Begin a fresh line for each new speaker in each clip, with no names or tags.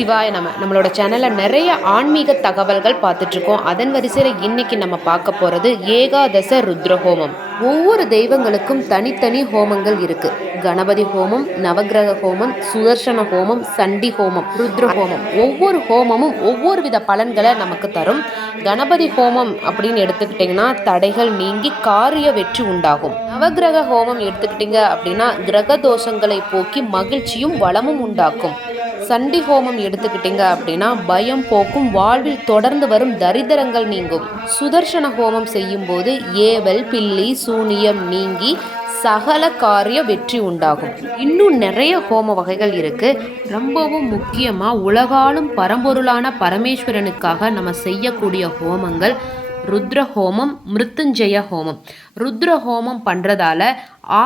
சிவாய நம்ம நம்மளோட சேனலில் நிறைய ஆன்மீக தகவல்கள் பார்த்துட்ருக்கோம். அதன் வரிசையில் இன்னைக்கு நம்ம பார்க்க போகிறது ஏகாதச ருத்ர ஹோமம் ஒவ்வொரு தெய்வங்களுக்கும் தனித்தனி ஹோமங்கள் இருக்கு. கணபதி ஹோமம் நவக்கிரக ஹோமம் சுதர்சன ஹோமம் சண்டி ஹோமம் ருத்ர ஹோமம் ஒவ்வொரு ஹோமமும் ஒவ்வொரு வித பலன்களை நமக்கு தரும். கணபதி ஹோமம் அப்படின்னு எடுத்துக்கிட்டிங்கன்னா தடைகள் நீங்கி காரிய வெற்றி உண்டாகும். நவகிரக ஹோமம் எடுத்துக்கிட்டிங்க அப்படின்னா கிரக தோஷங்களை போக்கி மகிழ்ச்சியும் வளமும் உண்டாக்கும். சண்டி ஹோமம் எடுத்துக்கிட்டிங்க அப்படின்னா பயம் போக்கும் வாழ்வில் தொடர்ந்து வரும் தரித்திரங்கள் நீங்கும். சுதர்சன ஹோமம் செய்யும்போது ஏவல் பில்லி சூனியம் நீங்கி சகல காரிய வெற்றி உண்டாகும். இன்னும் நிறைய ஹோம வகைகள் இருக்கு. ரொம்பவும் முக்கியமாக உலகாலும் பரம்பொருளான பரமேஸ்வரனுக்காக நம்ம செய்யக்கூடிய ஹோமங்கள் ருத்ர ஹோமம் மிருத்துஞ்சய ஹோமம். ருத்ர ஹோமம் பண்ணுறதால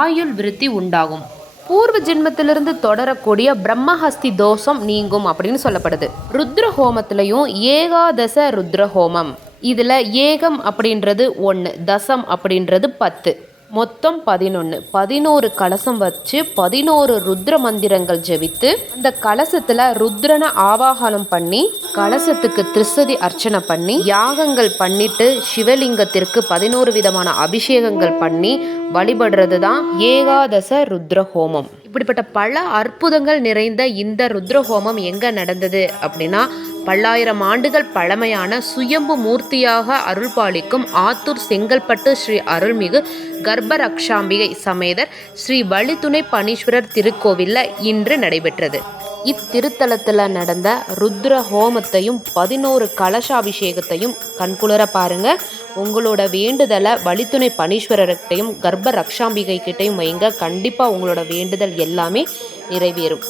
ஆயுள் விருத்தி உண்டாகும். பூர்வ ஜென்மத்திலிருந்து தொடரக்கூடிய பிரம்மஹஸ்தி தோஷம் நீங்கும் அப்படின்னு சொல்லப்படுது. ருத்ர ஹோமத்திலையும் ஏகாதச ருத்ர ஹோமம் இதில் ஏகம் அப்படின்றது ஒன்று தசம் அப்படின்றது பத்து. மொத்தம் பதினொன்று பதினோரு கலசம் வச்சு பதினோரு ருத்ர மந்திரங்கள் ஜெபித்து அந்த கலசத்தில் ருத்ரனை ஆவாகனம் பண்ணி கலசத்துக்கு திருசதி அர்ச்சனை பண்ணி யாகங்கள் பண்ணிட்டு சிவலிங்கத்திற்கு பதினோரு விதமான அபிஷேகங்கள் பண்ணி வழிபடுறது தான் ஏகாதச ருத்ர ஹோமம் இப்படிப்பட்ட பல அற்புதங்கள் நிறைந்த இந்த ருத்ர ஹோமம் எங்கே நடந்தது அப்படின்னா பல்லாயிரம் ஆண்டுகள் பழமையான சுயம்பு மூர்த்தியாக அருள்பாலிக்கும் ஆத்தூர் செங்கல்பட்டு ஸ்ரீ அருள்மிகு கர்ப்பரக்ஷாம்பிகை சமேதர் ஸ்ரீ வழித்துணை பனீஸ்வரர் திருக்கோவிலில் இன்று நடைபெற்றது. இத்திருத்தலத்தில் நடந்த ருத்ர ஹோமத்தையும் பதினோரு கலசாபிஷேகத்தையும் கண்குளிர பாருங்க. உங்களோட வேண்டுதலை வழித்துணை பனீஸ்வரர்கிட்டையும் கர்ப்ப ரக்ஷாம்பிகை கிட்டையும் வைங்க. கண்டிப்பாக உங்களோட வேண்டுதல் எல்லாமே நிறைவேறும்.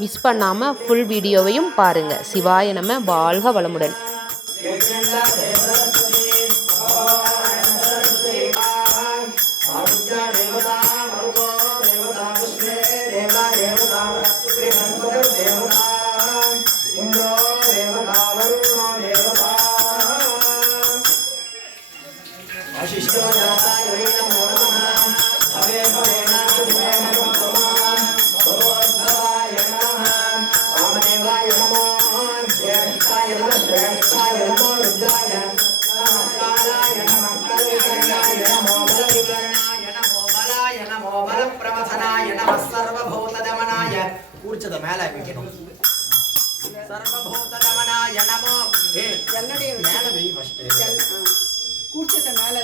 மிஸ் பண்ணாமல் ஃபுல் வீடியோவையும் பாருங்கள் சிவாய நம்ம வாழ்க வளமுடன்.
ಉಚ್ಚದ ಮೇಲೆ
ಆಗ್ಬೇಕೆ ಸರ್ವಭೂತ ಗಮನಾಯ ನಮೋ ಏ ಎಲ್ಲಡೆ ಮೇಲೆ ಬೇಯು ಅಷ್ಟೇ ಕೂರ್ಚದ ಮೇಲೆ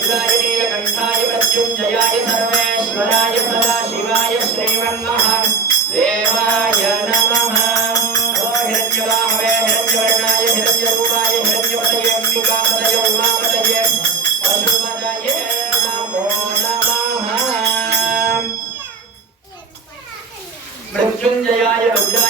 ृद्राय नीलकण्ठाय प्रत्युञ्जयाय सर्वेश्वराय सर्व मृत्युञ्जयाय रुद्राय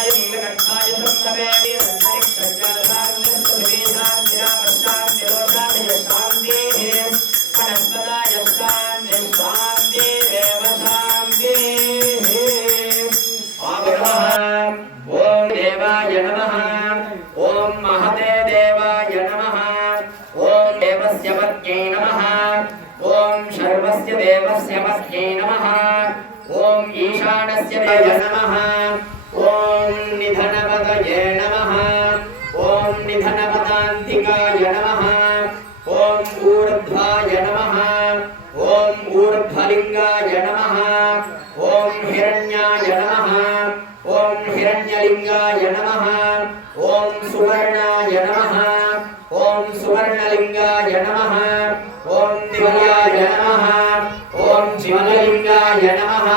देवाय नमः। ॐ महते देवाय नमः। ॐ देवस्य पत्न्यै नमः। ॐ सर्वस्य देवस्य पत्न्यै नमः। ॐ ईशानस्य देवाय नमः। ॐ निधनपतये नमः। ॐ निधनपदान्तिकाय नमः। सुवर्णलिंगाय नमः ॐ सुवर्णाय नमः ॐ सुवर्णलिंगाय नमः ॐ दिवयाय नमः ॐ जीवनलिंगाय नमः